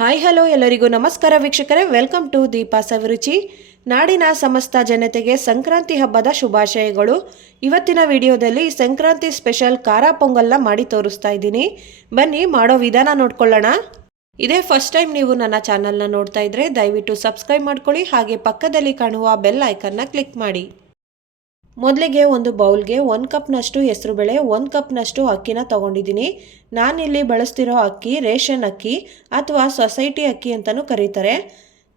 Hi hello ಎಲ್ಲರಿಗೂ ನಮಸ್ಕಾರ ವೀಕ್ಷಕರೇ. Welcome to Deepa Saviruchi. ನಾಡಿನ ಸಮಸ್ತ ಜನತೆಗೆ ಸಂಕ್ರಾಂತಿ ಹಬ್ಬದ ಶುಭಾಶಯಗಳು. ಇವತ್ತಿನ ವಿಡಿಯೋದಲ್ಲಿ ಸಂಕ್ರಾಂತಿ ಸ್ಪೆಷಲ್ ಖಾರ ಪೊಂಗಲ್ನ ಮಾಡಿ ತೋರಿಸ್ತಾ ಇದ್ದೀನಿ. ಬನ್ನಿ, ಮಾಡೋ ವಿಧಾನ ನೋಡ್ಕೊಳ್ಳೋಣ. ಇದೇ ಫಸ್ಟ್ ಟೈಮ್ ನೀವು ನನ್ನ ಚಾನಲ್ನ ನೋಡ್ತಾ ಇದ್ರೆ ದಯವಿಟ್ಟು ಸಬ್ಸ್ಕ್ರೈಬ್ ಮಾಡ್ಕೊಳ್ಳಿ. ಹಾಗೆ ಪಕ್ಕದಲ್ಲಿ ಕಾಣುವ ಬೆಲ್ ಐಕನ್ನ ಕ್ಲಿಕ್ ಮಾಡಿ. ಮೊದಲಿಗೆ ಒಂದು ಬೌಲ್ಗೆ ಒಂದು ಕಪ್ನಷ್ಟು ಹೆಸರುಬೇಳೆ ಒಂದು ಕಪ್ನಷ್ಟು ಅಕ್ಕಿನ ತೊಗೊಂಡಿದ್ದೀನಿ. ನಾನಿಲ್ಲಿ ಬಳಸ್ತಿರೋ ಅಕ್ಕಿ ರೇಷನ್ ಅಕ್ಕಿ ಅಥವಾ ಸೊಸೈಟಿ ಅಕ್ಕಿ ಅಂತಲೂ ಕರೀತಾರೆ.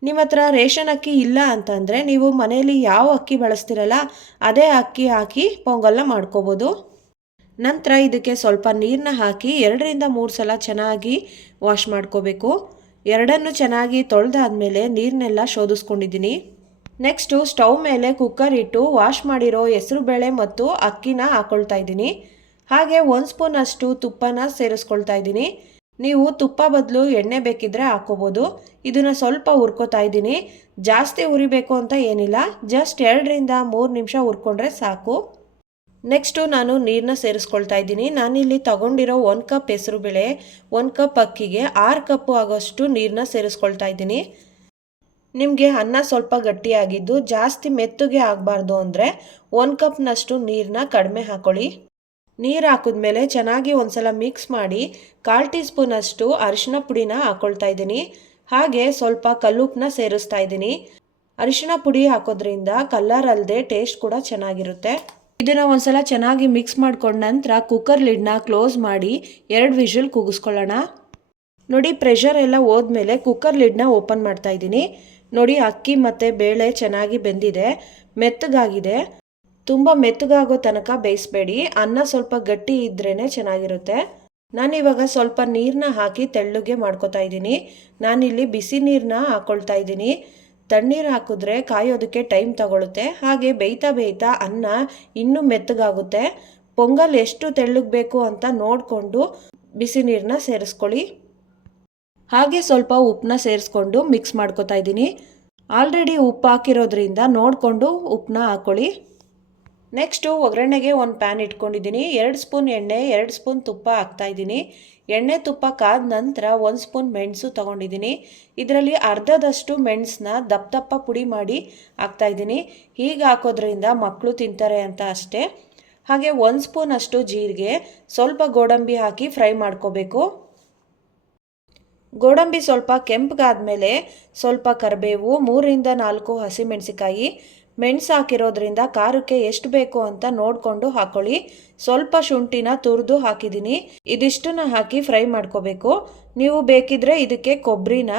ನಿಮ್ಮ ಹತ್ರ ರೇಷನ್ ಅಕ್ಕಿ ಇಲ್ಲ ಅಂತಂದರೆ ನೀವು ಮನೆಯಲ್ಲಿ ಯಾವ ಅಕ್ಕಿ ಬಳಸ್ತಿರಲ್ಲ, ಅದೇ ಅಕ್ಕಿ ಹಾಕಿ ಪೊಂಗಲ್ನ ಮಾಡ್ಕೋಬೋದು. ನಂತರ ಇದಕ್ಕೆ ಸ್ವಲ್ಪ ನೀರನ್ನ ಹಾಕಿ ಎರಡರಿಂದ ಮೂರು ಸಲ ಚೆನ್ನಾಗಿ ವಾಶ್ ಮಾಡ್ಕೋಬೇಕು. ಎರಡನ್ನು ಚೆನ್ನಾಗಿ ತೊಳೆದಾದ್ಮೇಲೆ ನೀರನ್ನೆಲ್ಲ ಶೋಧಿಸ್ಕೊಂಡಿದ್ದೀನಿ. ನೆಕ್ಸ್ಟು ಸ್ಟವ್ ಮೇಲೆ ಕುಕ್ಕರ್ ಇಟ್ಟು ವಾಶ್ ಮಾಡಿರೋ ಹೆಸರುಬೇಳೆ ಮತ್ತು ಅಕ್ಕಿನ ಹಾಕೊಳ್ತಾ ಇದ್ದೀನಿ. ಹಾಗೆ ಒಂದು ಸ್ಪೂನ್ ಅಷ್ಟು ತುಪ್ಪನ ಸೇರಿಸ್ಕೊಳ್ತಾ ಇದ್ದೀನಿ. ನೀವು ತುಪ್ಪ ಬದಲು ಎಣ್ಣೆ ಬೇಕಿದ್ರೆ ಹಾಕೋಬೋದು ಇದನ್ನು ಸ್ವಲ್ಪ ಹುರ್ಕೋತಾ ಇದ್ದೀನಿ. ಜಾಸ್ತಿ ಉರಿಬೇಕು ಅಂತ ಏನಿಲ್ಲ. ಜಸ್ಟ್ ಎರಡರಿಂದ ಮೂರು ನಿಮಿಷ ಹುರ್ಕೊಂಡ್ರೆ ಸಾಕು. ನೆಕ್ಸ್ಟು ನಾನು ನೀರನ್ನ ಸೇರಿಸ್ಕೊಳ್ತಾ ಇದ್ದೀನಿ. ನಾನಿಲ್ಲಿ ತಗೊಂಡಿರೋ ಒಂದು ಕಪ್ ಹೆಸರುಬೇಳೆ ಒಂದು ಕಪ್ ಅಕ್ಕಿಗೆ ಆರು ಕಪ್ಪು ಆಗೋಷ್ಟು ನೀರನ್ನ ಸೇರಿಸ್ಕೊಳ್ತಾ ಇದ್ದೀನಿ. ನಿಮಗೆ ಅನ್ನ ಸ್ವಲ್ಪ ಗಟ್ಟಿಯಾಗಿದ್ದು ಜಾಸ್ತಿ ಮೆತ್ತಗೆ ಆಗಬಾರ್ದು ಅಂದರೆ ಒಂದು ಕಪ್ನಷ್ಟು ನೀರನ್ನ ಕಡಿಮೆ ಹಾಕೊಳ್ಳಿ. ನೀರು ಹಾಕಿದ್ಮೇಲೆ ಚೆನ್ನಾಗಿ ಒಂದ್ಸಲ ಮಿಕ್ಸ್ ಮಾಡಿ ಕಾಲು ಟೀ ಸ್ಪೂನಷ್ಟು ಅರಿಶಿನ ಪುಡಿನ ಹಾಕ್ಕೊಳ್ತಾ ಇದ್ದೀನಿ. ಹಾಗೆ ಸ್ವಲ್ಪ ಕಲ್ಲುಪ್ಪನ್ನ ಸೇರಿಸ್ತಾ ಇದ್ದೀನಿ. ಅರಿಶಿನ ಪುಡಿ ಹಾಕೋದ್ರಿಂದ ಕಲ್ಲರ್ ಅಲ್ಲದೆ ಟೇಸ್ಟ್ ಕೂಡ ಚೆನ್ನಾಗಿರುತ್ತೆ. ಇದನ್ನು ಒಂದ್ಸಲ ಚೆನ್ನಾಗಿ ಮಿಕ್ಸ್ ಮಾಡ್ಕೊಂಡ ನಂತರ ಕುಕ್ಕರ್ ಲಿಡ್ನ ಕ್ಲೋಸ್ ಮಾಡಿ ಎರಡು ವಿಷಲ್ ಕೂಗಿಸ್ಕೊಳ್ಳೋಣ. ನೋಡಿ ಪ್ರೆಷರ್ ಎಲ್ಲ ಹೋದ್ಮೇಲೆ ಕುಕ್ಕರ್ ಲಿಡ್ನ ಓಪನ್ ಮಾಡ್ತಾ ಇದ್ದೀನಿ. ನೋಡಿ ಅಕ್ಕಿ ಮತ್ತು ಬೇಳೆ ಚೆನ್ನಾಗಿ ಬೆಂದಿದೆ, ಮೆತ್ತಗಾಗಿದೆ. ತುಂಬ ಮೆತ್ತಗಾಗೋ ತನಕ ಬೇಯಿಸ್ಬೇಡಿ. ಅನ್ನ ಸ್ವಲ್ಪ ಗಟ್ಟಿ ಇದ್ರೇ ಚೆನ್ನಾಗಿರುತ್ತೆ. ನಾನಿವಾಗ ಸ್ವಲ್ಪ ನೀರನ್ನ ಹಾಕಿ ತೆಳ್ಳಗೆ ಮಾಡ್ಕೊತಾ ಇದ್ದೀನಿ. ನಾನಿಲ್ಲಿ ಬಿಸಿ ನೀರನ್ನ ಹಾಕ್ಕೊಳ್ತಾ ಇದ್ದೀನಿ. ತಣ್ಣೀರು ಹಾಕಿದ್ರೆ ಕಾಯೋದಕ್ಕೆ ಟೈಮ್ ತಗೊಳುತ್ತೆ. ಹಾಗೆ ಬೇಯ್ತಾ ಬೇಯ್ತಾ ಅನ್ನ ಇನ್ನೂ ಮೆತ್ತಗಾಗುತ್ತೆ. ಪೊಂಗಲ್ ಎಷ್ಟು ತೆಳ್ಳಗೆ ಬೇಕು ಅಂತ ನೋಡಿಕೊಂಡು ಬಿಸಿ ನೀರನ್ನ ಸೇರಿಸ್ಕೊಳ್ಳಿ. ಹಾಗೆ ಸ್ವಲ್ಪ ಉಪ್ಪನ್ನ ಸೇರಿಸ್ಕೊಂಡು ಮಿಕ್ಸ್ ಮಾಡ್ಕೊತಾ ಇದ್ದೀನಿ. ಆಲ್ರೆಡಿ ಉಪ್ಪು ಹಾಕಿರೋದ್ರಿಂದ ನೋಡಿಕೊಂಡು ಉಪ್ಪನ್ನ ಹಾಕ್ಕೊಳ್ಳಿ ನೆಕ್ಸ್ಟು ಒಗ್ಗರಣೆಗೆ ಒಂದು ಪ್ಯಾನ್ ಇಟ್ಕೊಂಡಿದ್ದೀನಿ. ಎರಡು ಸ್ಪೂನ್ ಎಣ್ಣೆ, ಎರಡು ಸ್ಪೂನ್ ತುಪ್ಪ ಹಾಕ್ತಾ ಇದ್ದೀನಿ. ಎಣ್ಣೆ, ತುಪ್ಪ ಕಾದ ನಂತರ ಒಂದು ಸ್ಪೂನ್ ಮೆಣಸು ತೊಗೊಂಡಿದ್ದೀನಿ. ಇದರಲ್ಲಿ ಅರ್ಧದಷ್ಟು ಮೆಣಸನ್ನ ದಪ್ಪ ದಪ್ಪ ಪುಡಿ ಮಾಡಿ ಹಾಕ್ತಾ ಇದ್ದೀನಿ. ಹೀಗೆ ಹಾಕೋದ್ರಿಂದ ಮಕ್ಕಳು ತಿಂತಾರೆ ಅಂತ ಅಷ್ಟೇ. ಹಾಗೆ ಒಂದು ಸ್ಪೂನ್ ಅಷ್ಟು ಜೀರಿಗೆ, ಸ್ವಲ್ಪ ಗೋಡಂಬಿ ಹಾಕಿ ಫ್ರೈ ಮಾಡ್ಕೋಬೇಕು. ಗೋಡಂಬಿ ಸ್ವಲ್ಪ ಕೆಂಪಗಾದ್ಮೇಲೆ ಸ್ವಲ್ಪ ಕರಿಬೇವು, ಮೂರರಿಂದ ನಾಲ್ಕು ಹಸಿಮೆಣಸಿಕಾಯಿ ಮೆಣಸು ಹಾಕಿರೋದ್ರಿಂದ ಖಾರಕ್ಕೆ ಎಷ್ಟು ಬೇಕು ಅಂತ ನೋಡಿಕೊಂಡು ಹಾಕೊಳ್ಳಿ. ಸ್ವಲ್ಪ ಶುಂಠಿನ ತುರಿದು ಹಾಕಿದ್ದೀನಿ. ಇದಿಷ್ಟನ್ನ ಹಾಕಿ ಫ್ರೈ ಮಾಡ್ಕೋಬೇಕು. ನೀವು ಬೇಕಿದ್ರೆ ಇದಕ್ಕೆ ಕೊಬ್ಬರಿನ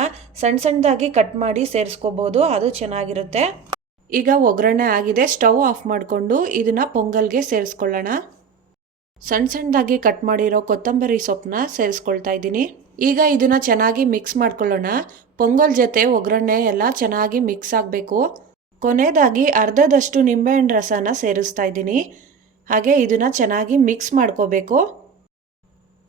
ಸಣ್ಣ ಸಣ್ಣದಾಗಿ ಕಟ್ ಮಾಡಿ ಸೇರಿಸ್ಕೋಬೋದು. ಅದು ಚೆನ್ನಾಗಿರುತ್ತೆ. ಈಗ ಒಗ್ಗರಣೆ ಆಗಿದೆ. ಸ್ಟವ್ ಆಫ್ ಮಾಡಿಕೊಂಡು ಇದನ್ನು ಪೊಂಗಲ್ಗೆ ಸೇರಿಸ್ಕೊಳ್ಳೋಣ. ಸಣ್ಣ ಸಣ್ಣದಾಗಿ ಕಟ್ ಮಾಡಿರೋ ಕೊತ್ತಂಬರಿ ಸೊಪ್ಪನ್ನ ಸೇರಿಸ್ಕೊಳ್ತಾ ಇದ್ದೀನಿ. ಈಗ ಇದನ್ನು ಚೆನ್ನಾಗಿ ಮಿಕ್ಸ್ ಮಾಡ್ಕೊಳ್ಳೋಣ. ಪೊಂಗಲ್ ಜೊತೆ ಒಗ್ಗರಣೆ ಎಲ್ಲ ಚೆನ್ನಾಗಿ ಮಿಕ್ಸ್ ಆಗಬೇಕು. ಕೊನೆಯದಾಗಿ ಅರ್ಧದಷ್ಟು ನಿಂಬೆಹಣ್ಣು ರಸನ ಸೇರಿಸ್ತಾ ಇದ್ದೀನಿ. ಹಾಗೆ ಇದನ್ನು ಚೆನ್ನಾಗಿ ಮಿಕ್ಸ್ ಮಾಡ್ಕೋಬೇಕು.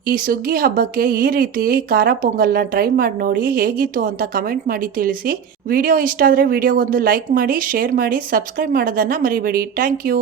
ಈ ಸುಗ್ಗಿ ಹಬ್ಬಕ್ಕೆ ಈ ರೀತಿ ಖಾರ ಪೊಂಗಲ್ನ ಟ್ರೈ ಮಾಡಿ ನೋಡಿ ಹೇಗಿತ್ತು ಅಂತ ಕಮೆಂಟ್ ಮಾಡಿ ತಿಳಿಸಿ. ವಿಡಿಯೋ ಇಷ್ಟ ಆದರೆ ವಿಡಿಯೋಗೊಂದು ಲೈಕ್ ಮಾಡಿ ಶೇರ್ ಮಾಡಿ ಸಬ್ಸ್ಕ್ರೈಬ್ ಮಾಡೋದನ್ನು ಮರಿಬೇಡಿ. Thank you